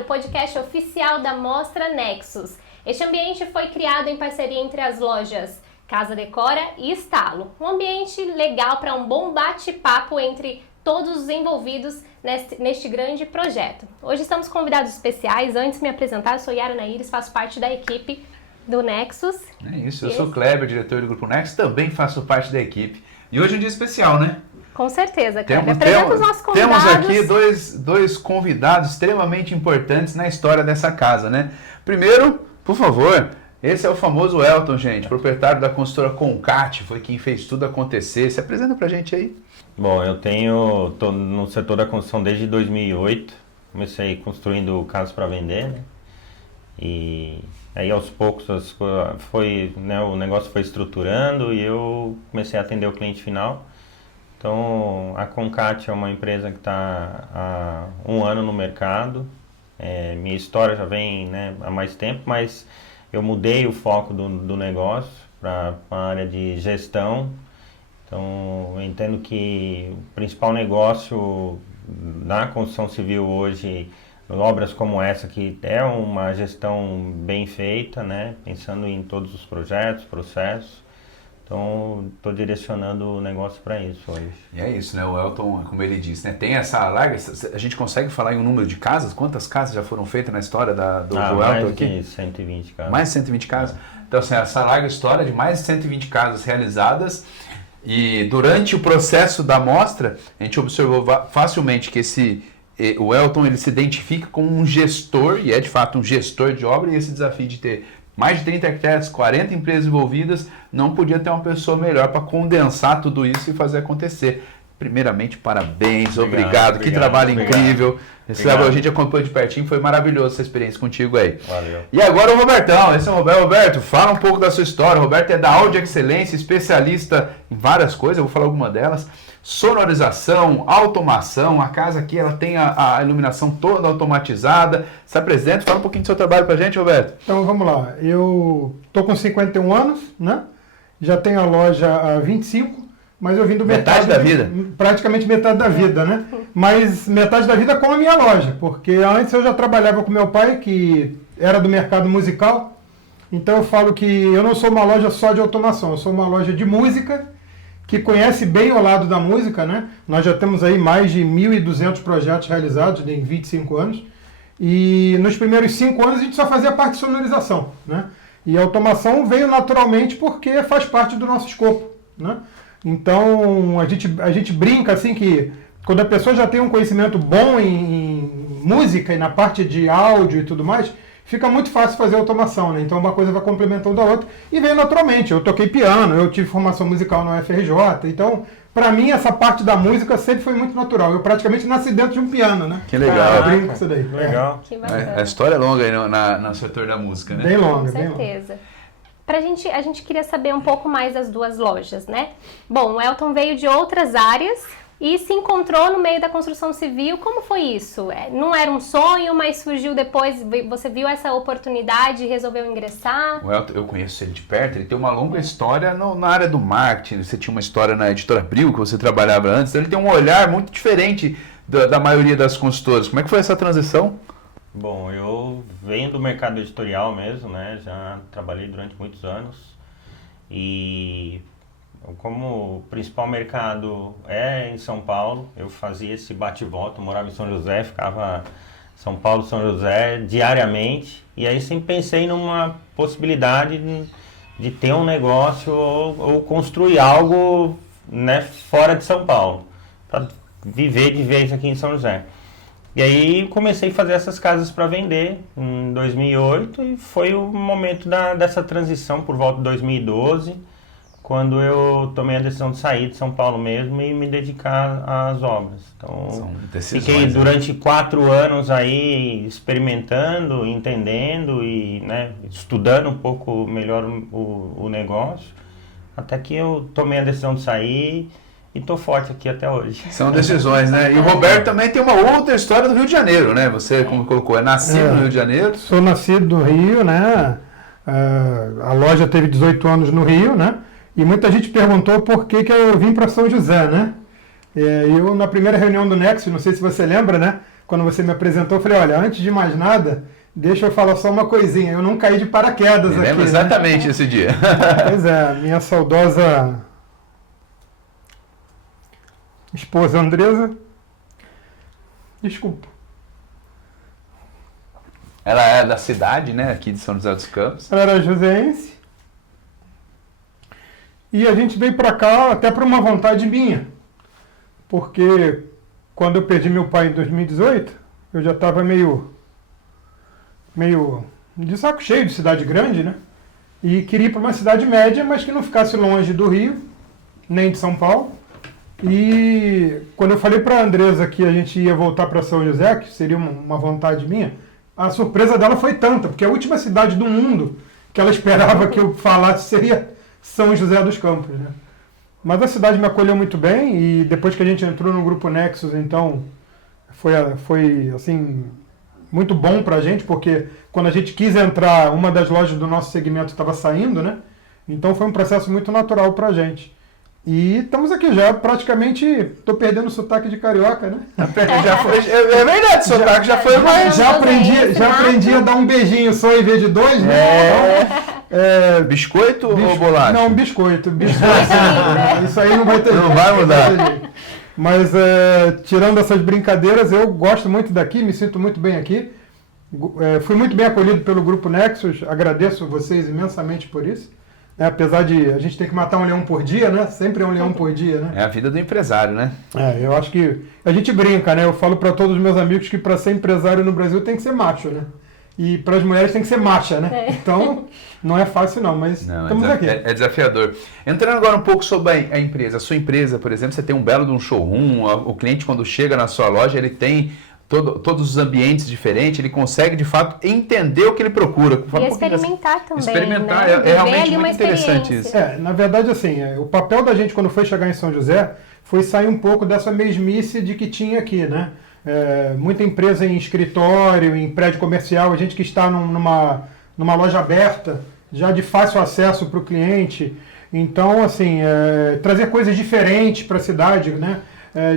o podcast oficial da Mostra Nexus. Este ambiente foi criado em parceria entre as lojas Casa Decora e Estalo. Um ambiente legal para um bom bate-papo entre todos os envolvidos neste grande projeto. Hoje estamos com convidados especiais. Antes de me apresentar, eu sou Yara Naires, faço parte da equipe do Nexus. É isso, eu sou o Kleber, diretor do Grupo Nexus, também faço parte da equipe. E hoje é um dia especial, né? Com certeza, Kleber. Apresenta os nossos convidados. Temos aqui dois convidados extremamente importantes na história dessa casa, né? Primeiro, por favor, esse é o famoso Elton, gente, proprietário da consultora Concat, foi quem fez tudo acontecer. Se apresenta pra gente aí. Bom, tô no setor da construção desde 2008, comecei construindo casas para vender, né? E aí aos poucos o negócio foi estruturando e eu comecei a atender o cliente final. Então a Concat é uma empresa que está há 1 ano no mercado. Minha história já vem, né, há mais tempo, mas eu mudei o foco do negócio para a área de gestão. Então eu entendo que o principal negócio na construção civil hoje, obras como essa, que é uma gestão bem feita, né, pensando em todos os projetos, processos. Então, estou direcionando o negócio para isso hoje. E é isso, né? O Elton, como ele disse, né? Tem essa larga... A gente consegue falar em um número de casas? Quantas casas já foram feitas na história do Elton aqui? Mais de 120 casas. Mais de 120 casas? Então, assim, essa larga história de mais de 120 casas realizadas. E durante o processo da mostra, a gente observou facilmente que o Elton ele se identifica como um gestor, e é de fato um gestor de obra, e esse desafio de ter mais de 30 arquitetos, 40 empresas envolvidas, não podia ter uma pessoa melhor para condensar tudo isso e fazer acontecer. Primeiramente, parabéns, obrigado, que trabalho incrível. A gente acompanhou de pertinho, foi maravilhoso essa experiência contigo aí. Valeu. E agora o Robertão, esse é o Roberto. Roberto, fala um pouco da sua história. O Roberto é da Audio Excelência, especialista em várias coisas, eu vou falar alguma delas. Sonorização, automação, a casa aqui ela tem a iluminação toda automatizada. Se apresenta, fala um pouquinho do seu trabalho pra gente, Roberto. Então vamos lá, eu tô com 51 anos, né? Já tenho a loja há 25, mas eu vim do metade da vida? Praticamente metade da vida, né? Mas metade da vida com a minha loja, porque antes eu já trabalhava com meu pai, que era do mercado musical. Então eu falo que eu não sou uma loja só de automação, eu sou uma loja de música, que conhece bem o lado da música, né? Nós já temos aí mais de 1.200 projetos realizados em 25 anos. E nos primeiros 5 anos a gente só fazia parte de sonorização, né? E a automação veio naturalmente porque faz parte do nosso escopo, né? Então a gente brinca assim que quando a pessoa já tem um conhecimento bom em música e na parte de áudio e tudo mais, fica muito fácil fazer automação, né? Então uma coisa vai complementando a outra e veio naturalmente. Eu toquei piano, eu tive formação musical na UFRJ, então para mim essa parte da música sempre foi muito natural. Eu praticamente nasci dentro de um piano, né? Que legal. Eu brinco com isso daí. Legal. Que bacana. A história é longa aí no setor da música, né? Bem longa, Com bem longa. certeza. A gente queria saber um pouco mais das duas lojas, né? Bom, o Elton veio de outras áreas e se encontrou no meio da construção civil. Como foi isso? Não era um sonho, mas surgiu depois, você viu essa oportunidade e resolveu ingressar? O Elton, eu conheço ele de perto, ele tem uma longa história na área do marketing. Você tinha uma história na Editora Abril, que você trabalhava antes, então ele tem um olhar muito diferente da maioria das consultoras. Como é que foi essa transição? Bom, eu venho do mercado editorial mesmo, né? Já trabalhei durante muitos anos e como o principal mercado é em São Paulo, eu fazia esse bate-volta, morava em São José, ficava São Paulo, São José diariamente, e aí sempre pensei numa possibilidade de ter um negócio ou construir algo, né, fora de São Paulo, para viver de vez aqui em São José. E aí comecei a fazer essas casas para vender em 2008 e foi o momento dessa transição por volta de 2012, quando eu tomei a decisão de sair de São Paulo mesmo e me dedicar às obras. Então, fiquei durante 4 anos aí experimentando, entendendo e, né, estudando um pouco melhor o negócio, até que eu tomei a decisão de sair e estou forte aqui até hoje. São decisões, né? E o Roberto também tem uma outra história do Rio de Janeiro, né? Você, como colocou, é nascido no Rio de Janeiro? Sou nascido no Rio, né? A loja teve 18 anos no Rio, né? E muita gente perguntou por que eu vim para São José, né? Eu, na primeira reunião do Nexus, não sei se você lembra, né? quando você me apresentou, eu falei, olha, antes de mais nada, deixa eu falar só uma coisinha. Eu não caí de paraquedas aqui. Lembro exatamente esse dia. Pois é, minha saudosa esposa Andresa, desculpa. Ela é da cidade, né? Aqui de São José dos Campos. Ela era joseense. E a gente veio para cá até por uma vontade minha. Porque quando eu perdi meu pai em 2018, eu já estava meio de saco cheio de cidade grande, né? E queria ir para uma cidade média, mas que não ficasse longe do Rio, nem de São Paulo. E quando eu falei para a Andresa que a gente ia voltar para São José, que seria uma vontade minha, a surpresa dela foi tanta, porque a última cidade do mundo que ela esperava que eu falasse seria São José dos Campos, né? Mas a cidade me acolheu muito bem e depois que a gente entrou no Grupo Nexus, então foi assim, muito bom pra gente, porque quando a gente quis entrar, uma das lojas do nosso segmento estava saindo, né? Então foi um processo muito natural pra gente. E estamos aqui já, praticamente, estou perdendo o sotaque de carioca, né? Já foi, é verdade, o sotaque já foi mais... Já aprendi a dar um beijinho só em vez de dois, né? Biscoito ou bolacha? Não, biscoito. Isso aí não vai ter Não jeito, vai mudar. ter jeito. Mas tirando essas brincadeiras, eu gosto muito daqui, me sinto muito bem aqui. Fui muito bem acolhido pelo Grupo Nexus, agradeço vocês imensamente por isso. Apesar de a gente ter que matar um leão por dia, né? Sempre é um leão por dia, né? É a vida do empresário, né? Eu acho que a gente brinca, né? Eu falo para todos os meus amigos que para ser empresário no Brasil tem que ser macho, né? E para as mulheres tem que ser macha, né? Então, não é fácil não, mas estamos aqui. É desafiador. Entrando agora um pouco sobre a empresa. A sua empresa, por exemplo, você tem um belo de um showroom, o cliente quando chega na sua loja, ele tem todos os ambientes diferentes, ele consegue de fato entender o que ele procura. E experimentar também, experimentar, né? é realmente muito interessante isso. Na verdade, assim, o papel da gente quando foi chegar em São José foi sair um pouco dessa mesmice de que tinha aqui, né? Muita empresa em escritório, em prédio comercial, a gente que está numa loja aberta, já de fácil acesso para o cliente. Então, assim, trazer coisas diferentes para a cidade, né?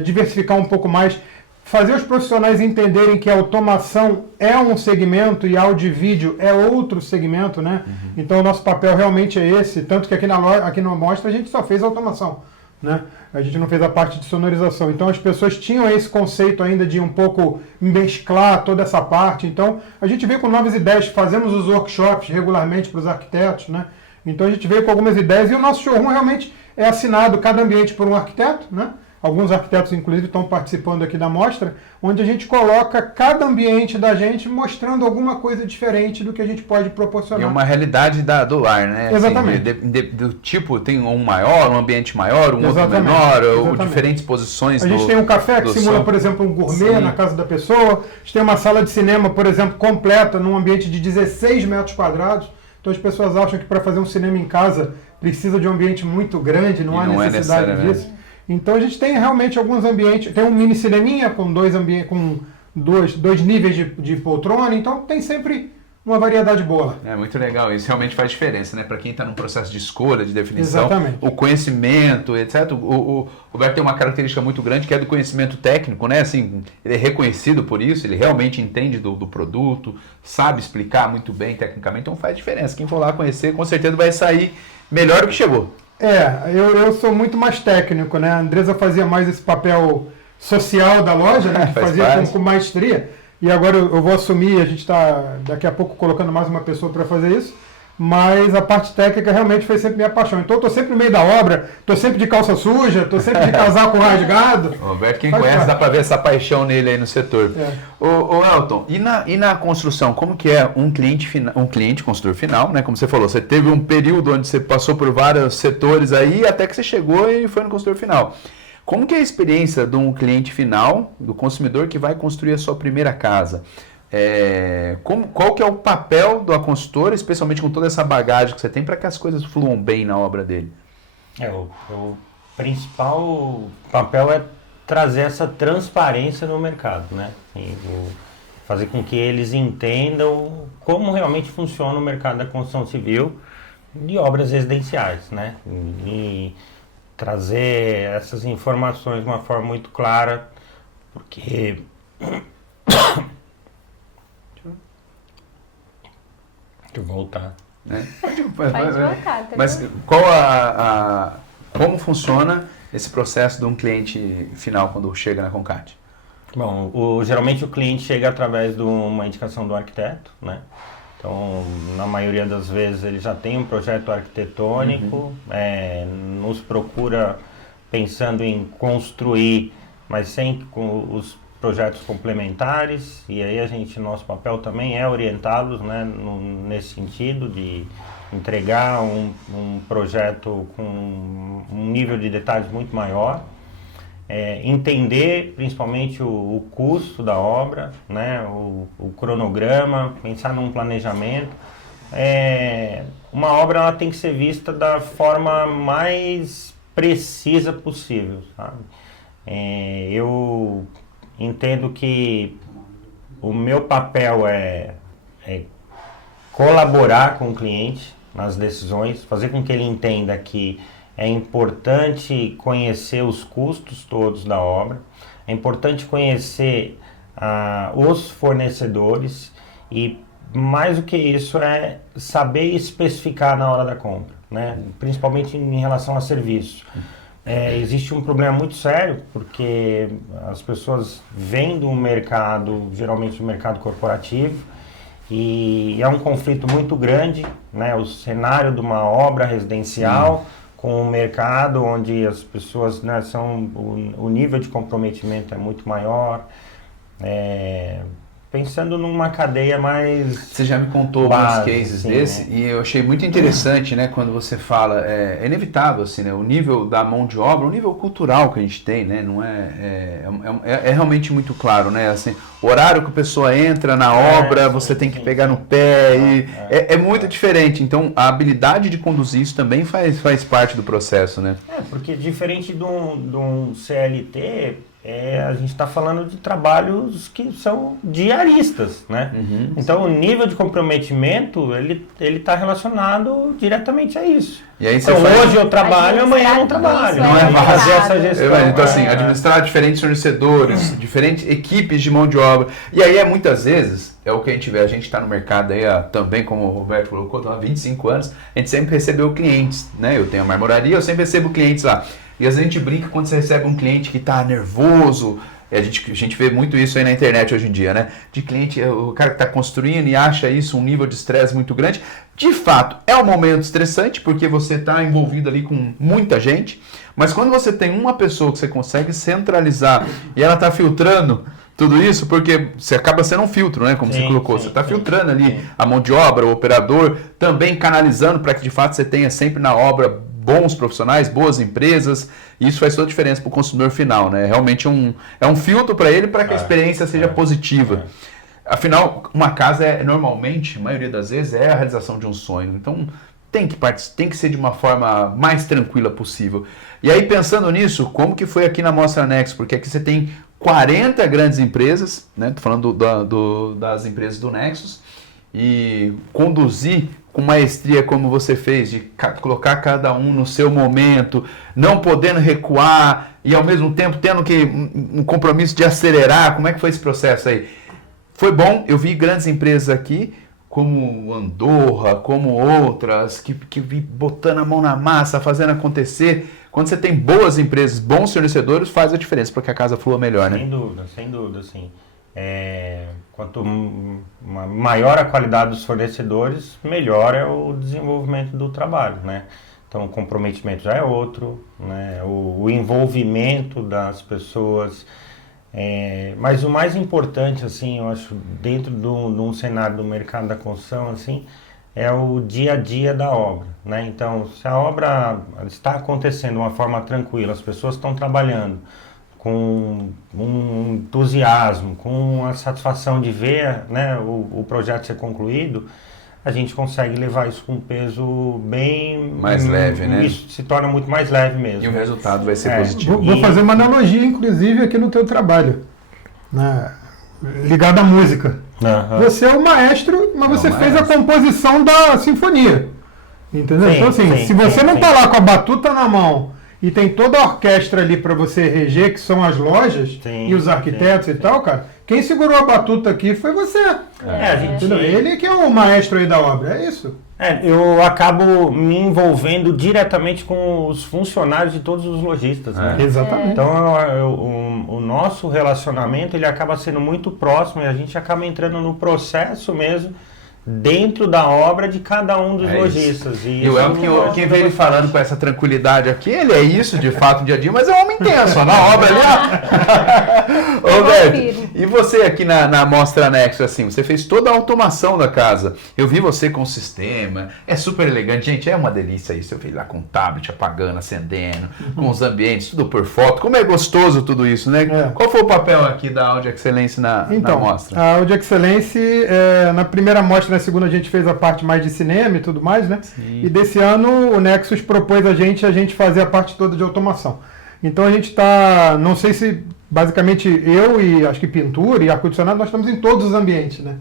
Diversificar um pouco mais, fazer os profissionais entenderem que a automação é um segmento e áudio e vídeo é outro segmento, né? Uhum. Então, o nosso papel realmente é esse, tanto que aqui na mostra a gente só fez automação, né? A gente não fez a parte de sonorização. Então, as pessoas tinham esse conceito ainda de um pouco mesclar toda essa parte. Então, a gente veio com novas ideias, fazemos os workshops regularmente para os arquitetos, né? Então, a gente veio com algumas ideias e o nosso showroom realmente é assinado cada ambiente por um arquiteto, né? Alguns arquitetos, inclusive, estão participando aqui da mostra, onde a gente coloca cada ambiente da gente mostrando alguma coisa diferente do que a gente pode proporcionar. É uma realidade do lar, né? Exatamente. Assim, do tipo, tem um maior, um ambiente maior, um outro menor, ou diferentes posições. A gente tem um café que simula, por exemplo, um gourmet na casa da pessoa. A gente tem uma sala de cinema, por exemplo, completa, num ambiente de 16 metros quadrados. Então as pessoas acham que para fazer um cinema em casa precisa de um ambiente muito grande, não há necessidade disso. Então a gente tem realmente alguns ambientes, tem um mini cineminha com dois níveis de poltrona, então tem sempre uma variedade boa. É muito legal, isso realmente faz diferença, né? Para quem está num processo de escolha, de definição, exatamente. O conhecimento, etc. O Roberto tem uma característica muito grande que é do conhecimento técnico, né? Assim, ele é reconhecido por isso, ele realmente entende do produto, sabe explicar muito bem tecnicamente, então faz diferença. Quem for lá conhecer, com certeza vai sair melhor do que chegou. Eu sou muito mais técnico, né? A Andresa fazia mais esse papel social da loja, né? Que fazia com maestria. E agora eu vou assumir, a gente está daqui a pouco colocando mais uma pessoa para fazer isso. Mas a parte técnica realmente foi sempre minha paixão. Então eu estou sempre no meio da obra, estou sempre de calça suja, estou sempre de casaco rasgado. O Roberto, quem conhece, dá para ver essa paixão nele aí no setor. Ô Elton, e na construção, como que é um cliente construtor final, né? Como você falou, você teve um período onde você passou por vários setores aí, até que você chegou e foi no construtor final. Como que é a experiência de um cliente final, do consumidor que vai construir a sua primeira casa? Qual que é o papel da consultora, especialmente com toda essa bagagem que você tem, para que as coisas fluam bem na obra dele? O principal papel é trazer essa transparência no mercado, né? Fazer com que eles entendam como realmente funciona o mercado da construção civil de obras residenciais, né? E trazer essas informações de uma forma muito clara, porque Deixa eu voltar. Né? Pode voltar. Mas como funciona esse processo de um cliente final quando chega na Concat? Bom, geralmente o cliente chega através de uma indicação do arquiteto, né? Então, na maioria das vezes ele já tem um projeto arquitetônico, nos procura pensando em construir, mas sem com os projetos complementares, e aí nosso papel também é orientá-los, né, nesse sentido de entregar um projeto com um nível de detalhes muito maior, entender principalmente o custo da obra, né, o cronograma, pensar num planejamento. Uma obra ela tem que ser vista da forma mais precisa possível, sabe? Eu entendo que o meu papel é colaborar com o cliente nas decisões, fazer com que ele entenda que é importante conhecer os custos todos da obra, é importante conhecer os fornecedores e, mais do que isso, é saber especificar na hora da compra, né? Principalmente em relação a serviço. Existe um problema muito sério, porque as pessoas vêm do mercado, geralmente do mercado corporativo, e é um conflito muito grande, né? O cenário de uma obra residencial com o mercado onde as pessoas, né, o nível de comprometimento é muito maior. Pensando numa cadeia mais... Você já me contou alguns cases desse, e eu achei muito interessante, né, quando você fala, é inevitável, assim, né, o nível da mão de obra, o nível cultural que a gente tem, né, não é realmente muito claro, né, assim, o horário que a pessoa entra na obra, você tem que pegar no pé, e é muito diferente, então a habilidade de conduzir isso também faz parte do processo, né? Porque diferente de um CLT... a gente está falando de trabalhos que são diaristas, né? Então o nível de comprometimento ele está relacionado diretamente a isso. E aí então hoje eu trabalho, amanhã eu não trabalho. Não é fazer essa gestão. Então assim, administrar diferentes fornecedores, diferentes equipes de mão de obra. E aí muitas vezes, é o que a gente vê, a gente está no mercado aí também, como o Roberto colocou, há 25 anos, a gente sempre recebeu clientes, né? Eu tenho a marmoraria, eu sempre recebo clientes lá. E às vezes a gente brinca quando você recebe um cliente que está nervoso, a gente vê muito isso aí na internet hoje em dia, né? De cliente, o cara que está construindo e acha isso um nível de estresse muito grande. De fato, é um momento estressante porque você está envolvido ali com muita gente, mas quando você tem uma pessoa que você consegue centralizar e ela está filtrando tudo isso, porque você acaba sendo um filtro, né? Como você colocou, você está filtrando ali a mão de obra, o operador, também canalizando para que de fato você tenha sempre na obra bons profissionais, boas empresas, e isso faz toda a diferença para o consumidor final, né? Realmente é um filtro para ele para que a experiência seja positiva. Afinal, uma casa normalmente, a maioria das vezes, é a realização de um sonho. Então, tem que ser de uma forma mais tranquila possível. E aí, pensando nisso, como que foi aqui na Mostra Nexus? Porque aqui você tem 40 grandes empresas, né? Estou falando das empresas do Nexus, e conduzir com maestria como você fez, de colocar cada um no seu momento, não podendo recuar e ao mesmo tempo tendo um compromisso de acelerar. Como é que foi esse processo aí? Foi bom, eu vi grandes empresas aqui, como Andorra, como outras, que vi botando a mão na massa, fazendo acontecer. Quando você tem boas empresas, bons fornecedores, faz a diferença para que a casa flua melhor, né? Sem dúvida, sim. Quanto maior a qualidade dos fornecedores, melhor é o desenvolvimento do trabalho, né? Então o comprometimento já é outro, né? O envolvimento das pessoas. Mas o mais importante, assim, eu acho, dentro de um cenário do mercado da construção, assim, é o dia a dia da obra, né? Então, se a obra está acontecendo de uma forma tranquila, as pessoas estão trabalhando com um entusiasmo, com a satisfação de ver, né, o projeto ser concluído, a gente consegue levar isso com um peso bem... mais leve, né? Isso se torna muito mais leve mesmo. E o resultado vai ser positivo. Vou fazer uma analogia, inclusive, aqui no teu trabalho, né, ligado à música. Você é o maestro, mas você fez a composição da sinfonia. Entendeu? Então, assim, se você não está lá com a batuta na mão e tem toda a orquestra ali para você reger, que são as lojas e os arquitetos e tal, cara, quem segurou a batuta aqui foi você. A gente... Ele que é o maestro aí da obra, é isso. Eu acabo me envolvendo diretamente com os funcionários de todos os lojistas, né? Exatamente. Então, o nosso relacionamento, ele acaba sendo muito próximo e a gente acaba entrando no processo mesmo, dentro da obra de cada um dos lojistas. E o Elton, quem vê ele falando com essa tranquilidade aqui, ele é isso de fato no dia a dia, mas é um homem intenso, ó, na obra ali, ó. Ô, Beto, e você aqui na Mostra Nexus, assim, você fez toda a automação da casa. Eu vi você com o sistema, é super elegante. Gente, é uma delícia isso. Eu vi lá com o tablet apagando, acendendo, com os ambientes, tudo por foto. Como é gostoso tudo isso, né? Qual foi o papel aqui da Audi Excellence na mostra? A Audi Excellence, na primeira mostra, na segunda a gente fez a parte mais de cinema e tudo mais, né? Sim. E desse ano o Nexus propôs a gente fazer a parte toda de automação. Então a gente está, não sei se basicamente eu e acho que pintura e ar-condicionado, nós estamos em todos os ambientes, né?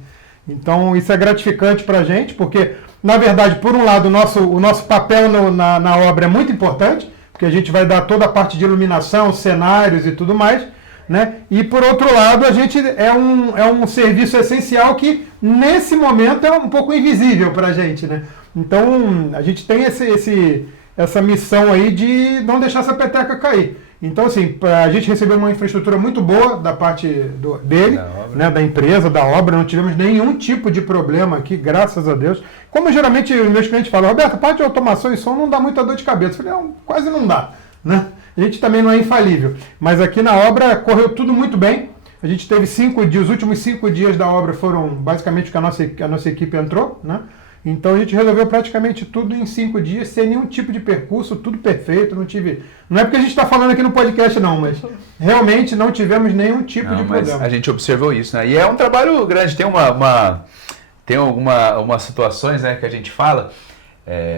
Então isso é gratificante para a gente, porque na verdade, por um lado, o nosso papel na obra é muito importante, porque a gente vai dar toda a parte de iluminação, cenários e tudo mais, né? E por outro lado, a gente é um serviço essencial que nesse momento é um pouco invisível para a gente, né? Então a gente tem essa missão aí de não deixar essa peteca cair. Então assim, a gente recebeu uma infraestrutura muito boa da parte dele, né, da empresa, da obra, não tivemos nenhum tipo de problema aqui, graças a Deus. Como geralmente os meus clientes falam, Roberto, a parte de automação e som não dá muita dor de cabeça. Eu falei, não, quase não dá, né? A gente também não é infalível, mas aqui na obra correu tudo muito bem. A gente teve 5 dias, os últimos 5 dias da obra foram basicamente que a nossa equipe entrou, né? Então a gente resolveu praticamente tudo em 5 dias, sem nenhum tipo de percurso, tudo perfeito, não é porque a gente está falando aqui no podcast não, mas realmente não tivemos nenhum tipo de problema. A gente observou isso, né? E é um trabalho grande, tem algumas situações, né, que a gente fala,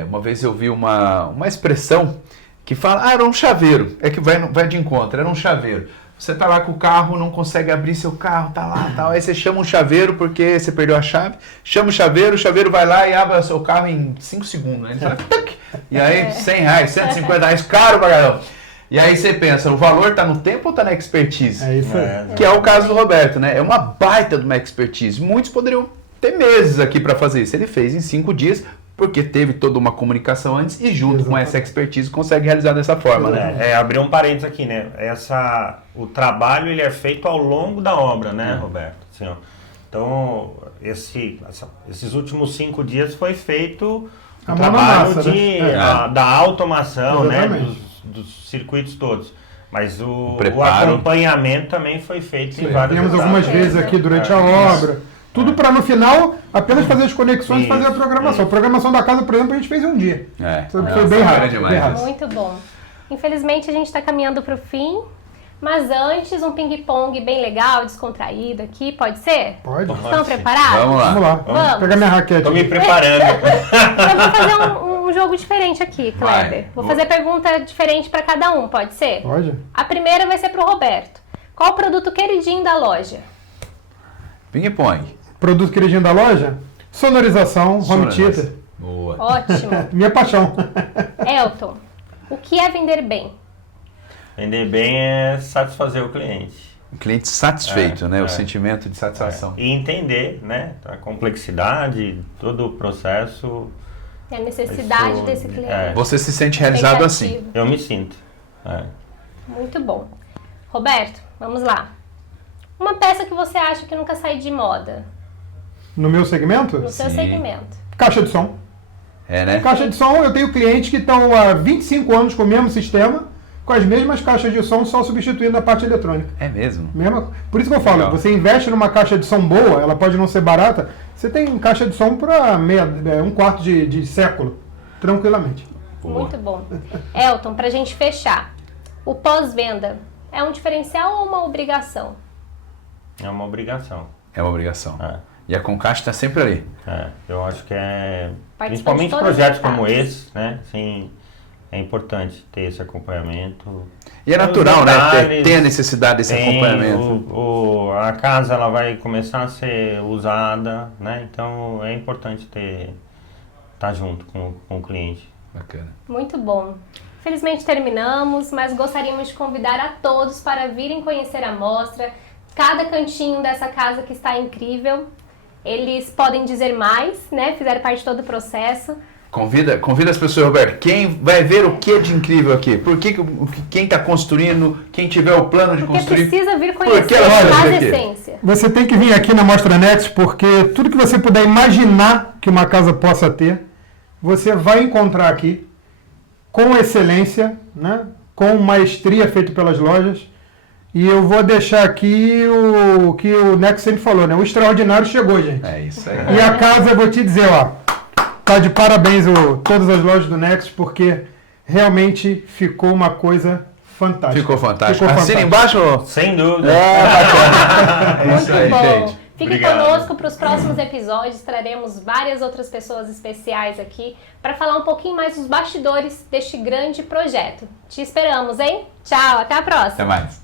uma vez eu vi uma expressão que fala, era um chaveiro, é que vai de encontro, era um chaveiro. Você tá lá com o carro, não consegue abrir seu carro, tá lá, tal. Aí você chama um chaveiro porque você perdeu a chave. Chama o chaveiro vai lá e abre o seu carro em 5 segundos. Né? Ele fala, e aí, R$100, R$150, caro pra caramba. E aí você pensa, o valor tá no tempo ou tá na expertise? É isso aí. Que é o caso do Roberto, né? É uma baita de uma expertise. Muitos poderiam ter meses aqui para fazer isso. Ele fez em 5 dias, porque teve toda uma comunicação antes e junto com essa expertise consegue realizar dessa forma, né? Abrir um parênteses aqui, né? O trabalho ele é feito ao longo da obra, né, Roberto? Assim, ó. Então, esses últimos 5 dias foi feito o trabalho da automação, né? Dos circuitos todos. Mas o acompanhamento também foi feito em vários Temos algumas vezes aqui durante a obra. Tudo para no final apenas fazer as conexões e fazer a programação. A programação da casa, por exemplo, a gente fez em um dia. Foi bem rápido. Muito bom. Infelizmente a gente está caminhando para o fim, mas antes um ping-pong bem legal, descontraído aqui, pode ser? Pode. Estão preparados? Vamos lá. Vamos pegar minha raquete. Estou me preparando. Eu vou fazer um jogo diferente aqui, Kleber. Vou fazer pergunta diferente para cada um, pode ser? Pode. A primeira vai ser para o Roberto. Qual o produto queridinho da loja? Ping-pong. Produto queridinho da loja? Sonorização, home theater. Boa. Ótimo. Minha paixão. Elton, o que é vender bem? Vender bem é satisfazer o cliente. O cliente satisfeito, né? O sentimento de satisfação. E entender, né? A complexidade, todo o processo. E a necessidade desse cliente. Você se sente realizado assim? Eu me sinto. Muito bom. Roberto, vamos lá. Uma peça que você acha que nunca sai de moda? No meu segmento? No seu segmento. Caixa de som. Né? Caixa de som, eu tenho clientes que estão há 25 anos com o mesmo sistema, com as mesmas caixas de som, só substituindo a parte eletrônica. É mesmo? Por isso que eu falo, você investe numa caixa de som boa, ela pode não ser barata, você tem caixa de som para um quarto de século, tranquilamente. Muito bom. Elton, pra gente fechar, o pós-venda é um diferencial ou uma obrigação? É uma obrigação. É uma obrigação. E a Concaixa está sempre ali. Eu acho que principalmente projetos como esse, né? Assim, é importante ter esse acompanhamento. E é natural, né? Ter a necessidade desse acompanhamento. A casa ela vai começar a ser usada, né? Então é importante estar junto com o cliente. Bacana. Muito bom. Infelizmente terminamos, mas gostaríamos de convidar a todos para virem conhecer a mostra. Cada cantinho dessa casa que está incrível. Eles podem dizer mais, né? Fizeram parte de todo o processo. Convida as pessoas, Roberto. Quem vai ver o que de incrível aqui? Por que quem está construindo, quem tiver o plano de construir... Porque precisa vir conhecer a essência. Você tem que vir aqui na Mostra Nexus, porque tudo que você puder imaginar que uma casa possa ter, você vai encontrar aqui, com excelência, né? Com maestria feito pelas lojas. E eu vou deixar aqui o que o Nexus sempre falou, né? O extraordinário chegou, gente. É isso aí. E a casa, eu vou te dizer, ó, tá de parabéns todas as lojas do Nexus, porque realmente ficou uma coisa fantástica. Ficou fantástico. Ficou Assina fantástico. embaixo? Sem dúvida. É isso aí, Muito bom. gente. Fique Obrigado. conosco para os próximos episódios. Traremos várias outras pessoas especiais aqui para falar um pouquinho mais dos bastidores deste grande projeto. Te esperamos, hein? Tchau, até a próxima. Até mais.